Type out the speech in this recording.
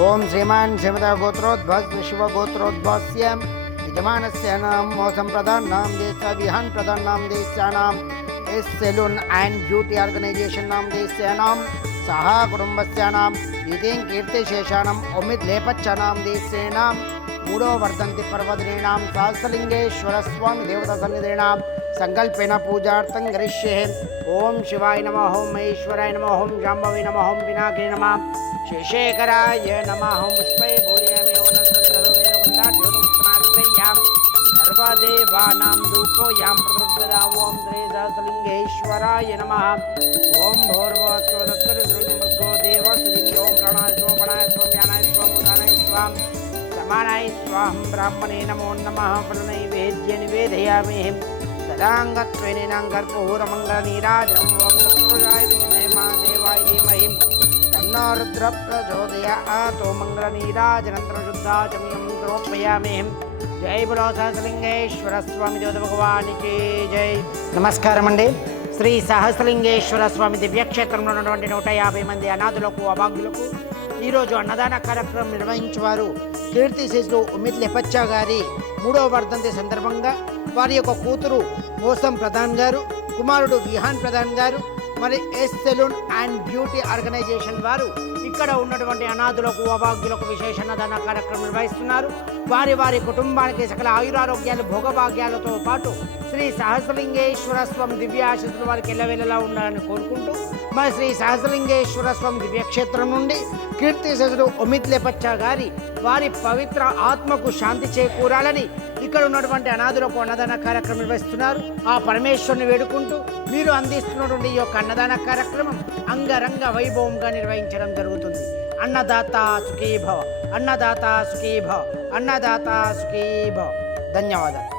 ओम श्रीमान श्रीमता गोत्रोद्भव शिवगोत्रोद्भवस्य यजमानस्य नाम मौसम प्रधान नाम देश विहान प्रधान नाम देशानाम S salon and beauty organization नाम देशानाम सह कुटुंबस्यानाम इति कीर्तिशेषाणाम अमित लेपच्चानाम देशेनाम मूडो वर्धन्ति पर्वदिनीनां सहस्रलिंगेश्वर स्वामी देवता सन्निधीनां संकल्पेन पूजार्थं करिष्ये। ओम शिवाय नमः, ओम महेश्वराय नमः, ओम जाम्बवे नमः, ओम पिनाकिने नमः, शेषेकराय नमः, ओम पुष्पे पूजयामि, ओम नन्दनवृन्दाढ्योतमुत्तमाश्रय्यां सर्वदेवानां धूपोऽयं प्रददामि। ओम सहस्रलिंगेश्वराय नमः। ओम भोर्भुवस्सुदत्तरुद्रो देवस्तिनि ओम प्राणाय स्वं प्राणाय स्वं ज्ञानाय स्वं उदानाय स्वं समानाय स्वाहं ब्राह्मणे नमो नमः। फलनैवेद्य निवेदयामि सदाङ्गत्वेनेनाङ्गर्पूरमङ्गलनीराजनम् ओं तत्पुरुषाय विद्महे महादेवाय धीमहि तन्नो रुद्रः प्रचोदयात्। ओं मङ्गलनीराजनन्तरशुद्धाचमयं द्रोपयामि। जय बोलो सहस्रलिंगेश्वर स्वामी देवता भगवान की जय। నమస్కారం అండి। శ్రీ సహస్రలింగేశ్వర స్వామి దివ్యక్షేత్రంలో ఉన్నటువంటి 150 మంది అనాథులకు అభాగ్యులకు ఈరోజు అన్నదాన కార్యక్రమం నిర్వహించేవారు కీర్తిశేషులు ఉమిత్ లెపచ్చా గారి 3వ వర్ధంతి సందర్భంగా వారి యొక్క కూతురు మోసం ప్రధాన్ గారు, కుమారుడు విహాన్ ప్రధాన్ గారు, మరి S salon and beauty organization వారు ఇక్కడ ఉన్నటువంటి అనాథులకు అభాగ్యులకు విశేష అన్నదాన కార్యక్రమం నిర్వహిస్తున్నారు. వారి వారి కుటుంబానికి సకల ఆయురారోగ్యాలు భోగభాగ్యాలతో పాటు శ్రీ సహస్రలింగేశ్వర స్వామి దివ్యాశీస్సులు వారికి ఎల్లవేళలా ఉండాలని కోరుకుంటూ మరి శ్రీ సహస్రలింగేశ్వర స్వామి దివ్యక్షేత్రం నుండి కీర్తిశేషుడు ఉమిత్ లెపచ్చా గారి వారి పవిత్ర ఆత్మకు శాంతి చేకూరాలని ఇక్కడ ఉన్నటువంటి అనాథులకు అన్నదాన కార్యక్రమం నిర్వహిస్తున్నారు. ఆ పరమేశ్వరుని వేడుకుంటూ మీరు అందిస్తున్నటువంటి ఈ యొక్క అన్నదాన కార్యక్రమం అంగరంగ వైభవంగా నిర్వహించడం జరుగుతుంది. అన్నదాత సుఖీ భవ, అన్నదాత సుఖీ భవ, అన్నదాత సుఖీ భవ. ధన్యవాదాలు.